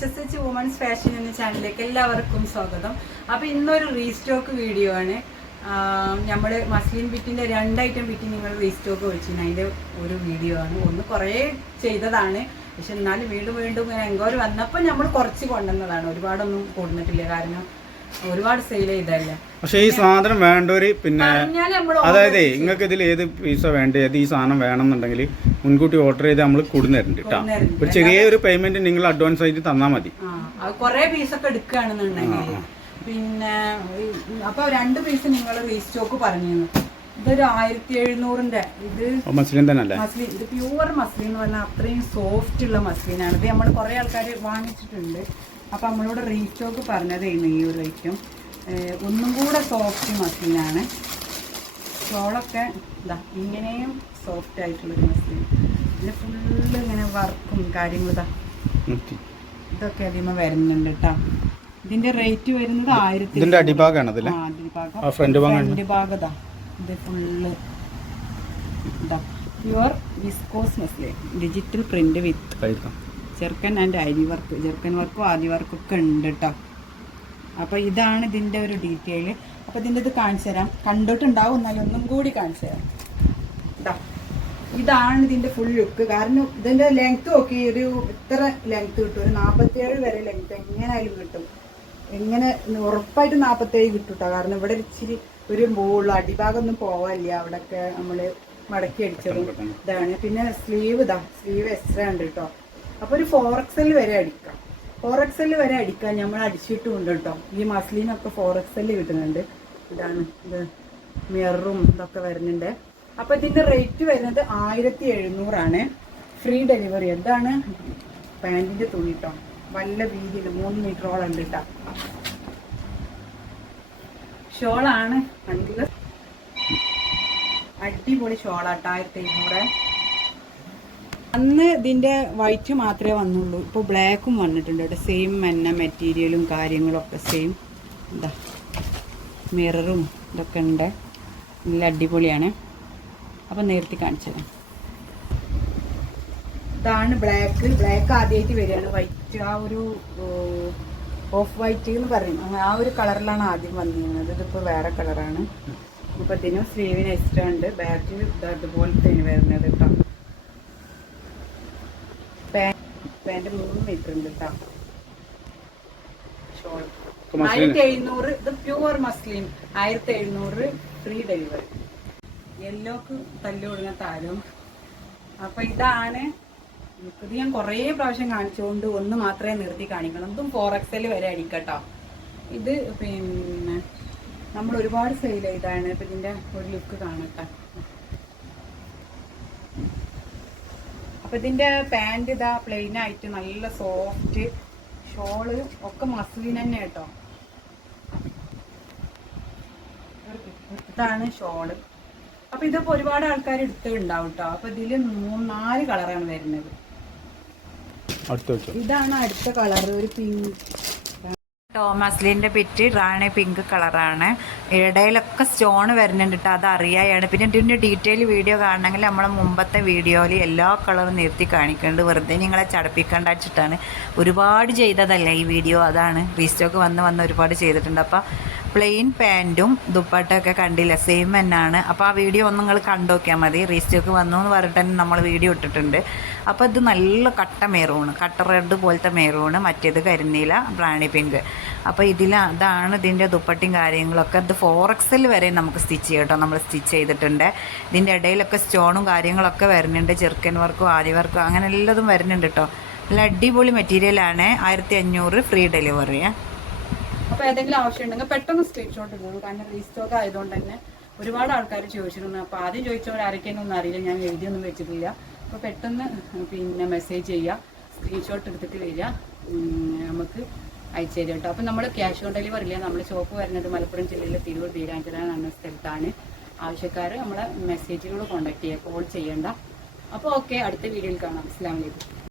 H S H women's fashion എന്ന ചാനലിലേക്ക് എല്ലാവർക്കും സ്വാഗതം. അപ്പൊ ഇന്നൊരു റീസ്റ്റോക്ക് വീഡിയോ ആണ്. നമ്മൾ മസ്ലിൻ ബിറ്റിന്റെ രണ്ട് ഐറ്റം ബിറ്റ് നിങ്ങൾ റീസ്റ്റോക്ക് വിളിച്ചിരുന്നു അതിന്റെ ഒരു വീഡിയോ ആണ്. ഒന്ന് കുറേ ചെയ്തതാണ്. പക്ഷെ എന്നാലും വീണ്ടും വീണ്ടും ഇങ്ങനെ എങ്കോര് വന്നപ്പോൾ നമ്മൾ കുറച്ച് കൊണ്ടുവന്നതാണ്. ഒരുപാടൊന്നും കൊടുന്നിട്ടില്ല. കാരണം ഒരുപാട് സെയിൽ ചെയ്തല്ലേ പക്ഷെ ഈ സാധനം വേണ്ടവര് പിന്നെ അതായത് നിങ്ങൾക്ക് ഇതിൽ ഏത് പീസ വേണ്ടത് ഈ സാധനം വേണമെന്നുണ്ടെങ്കിൽ മുൻകൂട്ടി ഓർഡർ ചെയ്ത് നമ്മൾ കൊടുന്നിട്ടുണ്ട് കേട്ടോ കൊടുന്നിട്ടുണ്ട്. ഒരു ചെറിയൊരു പേയ്മെന്റ് നിങ്ങൾ അഡ്വാൻസ് ആയിട്ട് തന്നാൽ മതി. കൊറേ പീസൊക്കെ എടുക്കുകയാണെന്നുണ്ടെങ്കിൽ പിന്നെ അപ്പൊ രണ്ട് പീസ് നിങ്ങൾ റീസ്റ്റോക്ക് പറഞ്ഞിരുന്നു. ഇതൊരു ആയിരത്തി എഴുന്നൂറിന്റെ ഇത് മസ്ലിൻ തന്നെ മസ്ലിൻ ഇത് പ്യുവർ മസ്ലിൻ എന്ന് പറഞ്ഞാൽ അത്രയും സോഫ്റ്റ് ഉള്ള മസ്ലിനാണ്. ഇത് നമ്മൾ കുറെ ആൾക്കാർ വാങ്ങിച്ചിട്ടുണ്ട്. അപ്പൊ നമ്മളോട് റീസ്റ്റോക്ക് പറഞ്ഞതായിരുന്നു ഈ ഒരു ഐറ്റം. ഒന്നും കൂടെ സോഫ്റ്റ് മസിലാണ് ചോളൊക്കെ ഇതാ ഇങ്ങനെയും സോഫ്റ്റ് ആയിട്ടുള്ളൊരു മസിൽ പിന്നെ ഫുള്ള് ഇങ്ങനെ വർക്കും കാര്യങ്ങളും ഇതാ. ഇതൊക്കെ അധികം വരുന്നുണ്ട് കേട്ടോ ഇതിന്റെ റേറ്റ് വരുന്നത് ആയിരത്തി ഇതിന്റെ അടിഭാഗമാണ് ഫ്രണ്ട് ഭാഗതാ ഇത് ഫുള്ള് ഇതാ pure viscose digital print with ചെറുക്കൻ ആൻഡ് അരി വർക്ക് ചെറുക്കൻ വർക്കും ആദി വർക്കും ഒക്കെ ഉണ്ട് കേട്ടോ അപ്പോൾ ഇതാണ് ഇതിന്റെ ഒരു ഡീറ്റെയിൽ അപ്പോൾ ഇതിന്റെ ഇത് കാണിച്ചു തരാം. കണ്ടിട്ടുണ്ടാവും എന്നാലും ഒന്നും കൂടി കാണിച്ചു തരാം. ഇതാ ഇതാണ് ഇതിന്റെ ഫുൾ ലുക്ക് കാരണം ഇതിന്റെ ലെങ്ത് നോക്കി ഒരു ഇത്ര ലെങ്ത് കിട്ടും? ഒരു നാപ്പത്തിയേഴ് വരെ ലെങ്ത് എങ്ങനെയായാലും കിട്ടും. എങ്ങനെ ഉറപ്പായിട്ട് നാൽപ്പത്തേഴ് കിട്ടും കേട്ടോ കാരണം ഇവിടെ ഇച്ചിരി ഒരു മുകളിൽ അടിഭാഗം ഒന്നും പോവാനില്ല അവിടെയൊക്കെ നമ്മൾ മടക്കി അടിച്ചതും ഇതാണ്. പിന്നെ സ്ലീവ് ഇതാ. സ്ലീവ് എക്സ്ട്രാ ഉണ്ട് കേട്ടോ അപ്പൊ ഒരു ഫോർ എക്സൽ വരെ അടിക്കാം. ഫോർ എക്സൽ വരെ അടിക്കാൻ നമ്മൾ അടിച്ചിട്ടും ഉണ്ട് കേട്ടോ ഈ മസ്ലിനൊക്കെ ഫോർ എക്സൽ കിട്ടുന്നുണ്ട്. ഇതാണ് ഇത് മിററും ഇതൊക്കെ വരുന്നുണ്ട്. അപ്പൊ ഇതിന്റെ റേറ്റ് വരുന്നത് ആയിരത്തി എഴുന്നൂറാണ് ഫ്രീ ഡെലിവറി എന്താണ്? പാൻറിന്റെ തുണി കേട്ടോ വല്ല വീതിയിൽ മൂന്ന് മീറ്ററോളം ഉണ്ട് കേട്ടോ ഷോളാണ്. നല്ല അടിപൊളി ഷോളാട്ടോ ആയിരത്തി എഴുന്നൂറ് അന്ന് ഇതിന്റെ വൈറ്റ് മാത്രമേ വന്നുള്ളൂ. ഇപ്പോൾ ബ്ലാക്കും വന്നിട്ടുണ്ട് കേട്ടോ. സെയിം എന്ന മെറ്റീരിയലും കാര്യങ്ങളും ഒക്കെ സെയിം എന്താ? മിററും ഇതൊക്കെ ഉണ്ട്. നല്ല അടിപൊളിയാണ്. അപ്പം നേരത്തെ കാണിച്ചത്. ഇതാണ് ബ്ലാക്ക് ബ്ലാക്ക് ആദ്യമായിട്ട് വരികയാണ്. വൈറ്റ് ആ ഒരു ഓഫ് വൈറ്റ് എന്ന് പറയും. ആ ഒരു കളറിലാണ് ആദ്യം വന്നിരുന്നത്. ഇതിപ്പോൾ വേറെ കളറാണ്. അപ്പോൾ ഇതിനും സ്ലീവിന് എക്സ്ട്രാ ഉണ്ട്. ബാക്കിൽ തന്നെ വരുന്നത് കേട്ടോ. പാന്റ് മൂന്ന് മീറ്റർ ഉണ്ട് കേട്ടോ ഷോൾ. ഇപ്പൊ മസ്ലിൻ. ആയിരത്തി എഴുന്നൂറ് ഇത് പ്യുവർ മസ്ലിൻ. ആയിരത്തി എഴുന്നൂറ് ഫ്രീ ഡെലിവറി. യെല്ലോക്ക് തല്ലു കൊടുക്കുന്ന താരം. അപ്പൊ ഇതാണ്. ഇത് ഞാൻ കുറേ പ്രാവശ്യം കാണിച്ചുകൊണ്ട് ഒന്ന് മാത്രമേ നിർത്തി കാണിക്കണം. ഇതും ഫോർ എക്സൽ വരെ അടിക്കട്ടോ ഇത് പിന്നെ നമ്മൾ ഒരുപാട് സെയിൽ ചെയ്താണ്. ഇപ്പൊ ഇതിന്റെ ഒരു ലുക്ക് കാണട്ടെ. അപ്പൊ ഇതിന്റെ പാന്റ് ഇതാ പ്ലെയിൻ ആയിട്ട് നല്ല സോഫ്റ്റ് ഷോൾ ഒക്കെ മസ്ലിൻ തന്നെ കേട്ടോ. ഇതാണ് ഷോൾ അപ്പൊ ഇതിപ്പോ ഒരുപാട് ആൾക്കാർ എടുത്തിട്ടുണ്ടാവും കേട്ടോ അപ്പൊ ഇതിൽ മൂന്നാൽ നാല് കളറാണ് വരുന്നത്. ഇതാണ് അടുത്ത കളർ ഒരു പിങ്ക് ടോമസ്ലിന്റെ പിറ്റ് റാണി പിങ്ക് കളറാണ്. ഇടയിലൊക്കെ സ്റ്റോൺ വരുന്നുണ്ട് കേട്ടോ അത് അറിയായാണ് പിന്നെ ഇതിന്റെ ഡീറ്റെയിൽ വീഡിയോ കാണണമെങ്കിൽ നമ്മൾ മുമ്പത്തെ വീഡിയോയിൽ എല്ലാ കളറും നിർത്തി കാണിക്കുന്നുണ്ട്. വെറുതെ നിങ്ങളെ ചടപ്പിക്കേണ്ട വെച്ചിട്ടാണ്. ഒരുപാട് ചെയ്തതല്ല ഈ വീഡിയോ? അതാണ്. റീസ്റ്റോക്ക് വന്ന് വന്ന് ഒരുപാട് ചെയ്തിട്ടുണ്ട്. അപ്പോൾ പ്ലെയിൻ പാന്റും ദുപ്പട്ടൊക്കെ കണ്ടില്ല? സെയിം തന്നെയാണ്. അപ്പോൾ ആ വീഡിയോ ഒന്ന് നിങ്ങൾ കണ്ടോക്കിയാൽ മതി. റീസ്റ്റോക്ക് വന്നു എന്ന് പറഞ്ഞിട്ട് നമ്മൾ വീഡിയോ ഇട്ടിട്ടുണ്ട്. അപ്പോൾ ഇത് നല്ല കട്ട മെറൂണ്. കട്ട റെഡ് പോലത്തെ മെറൂണ്. മറ്റേത് കരിനീല ബ്രാണി പിങ്ക്. അപ്പോൾ ഇതിൽ അതാണ് ഇതിന്റെ ദുപ്പട്ടിയും കാര്യങ്ങളൊക്കെ. ഇത് ഫോർ എക്സിൽ വരെ നമുക്ക് സ്റ്റിച്ച് ചെയ്യാം കേട്ടോ. നമ്മൾ സ്റ്റിച്ച് ചെയ്തിട്ടുണ്ട്. ഇതിന്റെ ഇടയിലൊക്കെ സ്റ്റോണും കാര്യങ്ങളൊക്കെ വരുന്നുണ്ട്. ചെറുക്കൻ വർക്കും ആദ്യ വർക്കും അങ്ങനെ എല്ലാതും വരുന്നുണ്ട് കേട്ടോ. നല്ല അടിപൊളി മെറ്റീരിയലാണ് ആയിരത്തി അഞ്ഞൂറ് ഫ്രീ ഡെലിവറിയാണ് അപ്പൊ ഏതെങ്കിലും ആവശ്യം ഉണ്ടെങ്കിൽ പെട്ടെന്ന് സ്ക്രീൻഷോട്ട് ഇടുന്നു കാരണം റീസ്റ്റോക്ക് ആയതുകൊണ്ട് തന്നെ ഒരുപാട് ആൾക്കാർ ചോദിച്ചിരുന്നു അപ്പൊ ആദ്യം ചോദിച്ചവർ ആരൊക്കെയൊന്നും അറിയില്ല. ഞാൻ എഴുതിയൊന്നും വെച്ചിട്ടില്ല. അപ്പൊ പെട്ടെന്ന് പിന്നെ മെസ്സേജ് ചെയ്യുക സ്ക്രീൻഷോട്ട് എടുത്തിട്ട് വരിക. നമുക്ക് അയച്ചു തരും കേട്ടോ. അപ്പൊ നമ്മൾ ക്യാഷ് ഓൺ ഡെലിവറി ഇല്ല? നമ്മൾ ഷോപ്പ് വരുന്നത് മലപ്പുറം ജില്ലയിലെ തിരൂർ തീരാഞ്ചിറ എന്ന സ്ഥലത്താണ് ആവശ്യക്കാർ നമ്മളെ മെസ്സേജിലൂടെ കോൺടാക്ട് ചെയ്യുക. കോൾ ചെയ്യേണ്ട. അപ്പോൾ ഓക്കെ അടുത്ത വീഡിയോയിൽ കാണാം. അസ്ലാം വലൈക്കും